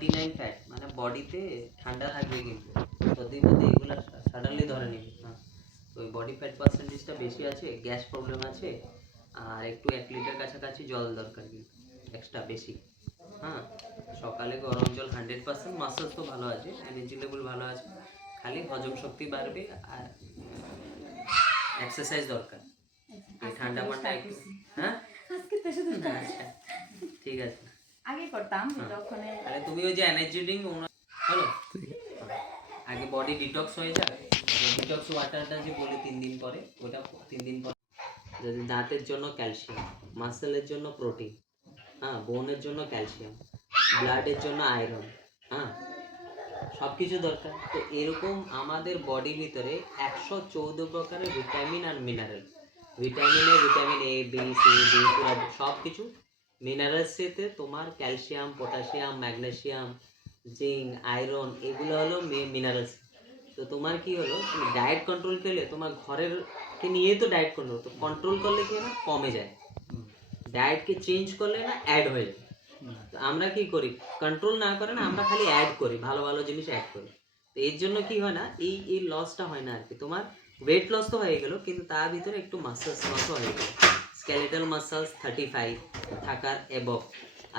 Twenty nine fat মানে বডিতে ঠান্ডা থাকবে কিন্তু। সত্যি মধ্যে এগুলো সাডেনলি ধরে নিবি হ্যাঁ। তো ওই বডি ফ্যাট পার্সেন্টেজটা বেশি আছে গ্যাস প্রবলেম আছে আর একটু এক লিটার কাছাকাছি জল দরকার কিন্তু এক্সট্রা বেশি হ্যাঁ। সকালে গরম জল হান্ড্রেড পার্সেন্ট মাসাজ তো ভালো আছে এনার্জি লেভেল ভালো আছে খালি হজম শক্তি বাড়বে আর এক্সারসাইজ দরকার। ঠান্ডা একটু হ্যাঁ? আচ্ছা ঠিক আছে। করতাম হ্যাঁ। তাহলে তুমি ওই যে এনার্জি ড্রিঙ্ক হলো? আগে বডি ডিটক্স হয়ে যাবে ডিটক্স ওয়াটারটা যে বলি তিন দিন পরে ওটা তিন দিন পরে। যদি দাঁতের জন্য ক্যালসিয়াম মাসেলের জন্য প্রোটিন হ্যাঁ বোনের জন্য ক্যালসিয়াম ব্লাডের জন্য আয়রন হ্যাঁ সব কিছু দরকার। তো এরকম আমাদের বডির ভিতরে একশো চৌদ্দ প্রকারের ভিটামিন আর mineral ভিটামিনে vitamin A B C D পুরো সব কিছু মিনারেলসেতে তোমার calcium potassium magnesium zinc iron এগুলো হলো মিনারেলস তো তোমার কি হলো? তুমি ডায়েট কন্ট্রোল করলে, তোমার ঘরের কে নিয়ে তো ডায়েট কন্ট্রোল তো কন্ট্রোল করলে কি না কমে যায়। ডায়েটকে চেঞ্জ করলে না অ্যাড হয়ে যায়। তো আমরা কি করি? কন্ট্রোল না করে না, আমরা খালি অ্যাড করি, ভালো ভালো জিনিস অ্যাড করি। তো এর জন্য কি হয় না, এই এই লসটা হয় না আর কি। তোমার ওয়েট লস তো হয়ে গেল, কিন্তু তার ভিতরে একটু মাসেলস লসও হয়ে গেল। স্কেলেটাল মাসেলস থার্টি ফাইভ থাকার এবভ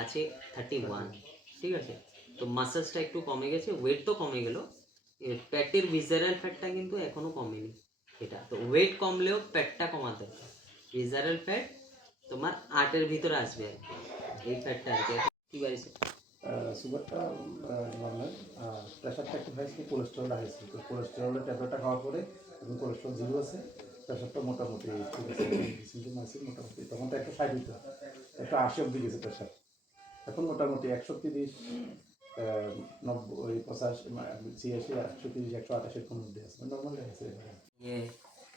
আছে থার্টি ওয়ান ঠিক আছে? তো মাসেলসটা একটু কমে গেছে ওয়েট তো কমে গেল। পেটের ভিজারাল ফ্যাটটা কিন্তু এখনও কমেনি এটা। তো ওয়েট কমলেও পেটটা কমাতে হবে। ভিজারাল ফ্যাট তোমার আটের ভিতরে আসবে আর এই ফ্যাটটা আর কি। বাড়িছে? সুগারটা নর্মাল প্রেশারটা একটু হাই কোলেস্ট্রলটা হাই ছিল তো কোলেস্ট্রলের ট্যাবলেটটা খাওয়ার পরে কোলেস্ট্রল জিরো আছে। প্রেশারটা মোটামুটি ঠিক আছে মোটামুটি। তখন তো একশো ষাট হতো একশো আশি অব্দি গেছে প্রেশার এখন মোটামুটি একশো তিরিশ নব্বই পঁচাশি ছিয়াশি একশো তিরিশ একশো আঠাশ এরকম মধ্যে আছে। নর্মাল আছে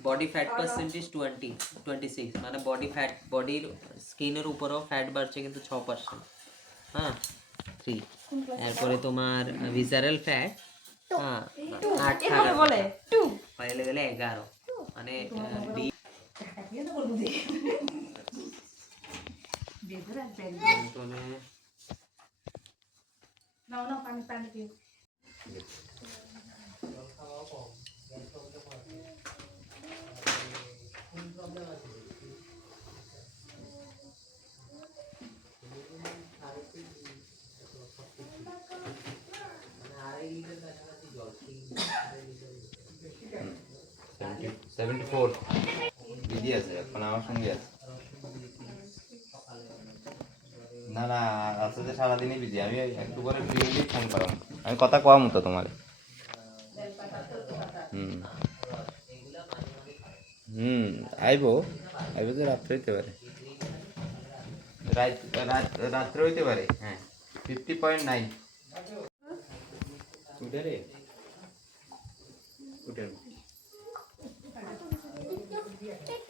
body fat percentage twenty twenty six মানে বডি ফ্যাট বডির স্কিনের উপরেও ফ্যাট বাড়ছে কিন্তু ছ পার্সেন্ট হ্যাঁ? থ্রি এরপরে তোমার ভিজারাল ফ্যাট হ্যাঁ আট বলে। টু পাইলে গেলে এগারো। અને ડી તો ને ના ના પાણી પાણી પીવું সেভেন্টি ফোর দিদি আছে, এখন আমার সঙ্গে আছে। না না আসলে সারাদিনই বিজি আমি একটু পরে ফ্রি হলেই ফোন করাম আমি কথা কম তো তোমার। হুম। হুম, আইবো আইবো যে রাত্রে হইতে পারে। রাত, রাত- রাত্রে হইতে পারে হ্যাঁ। ফিফটি পয়েন্ট নাইন উঠে রে। উঠে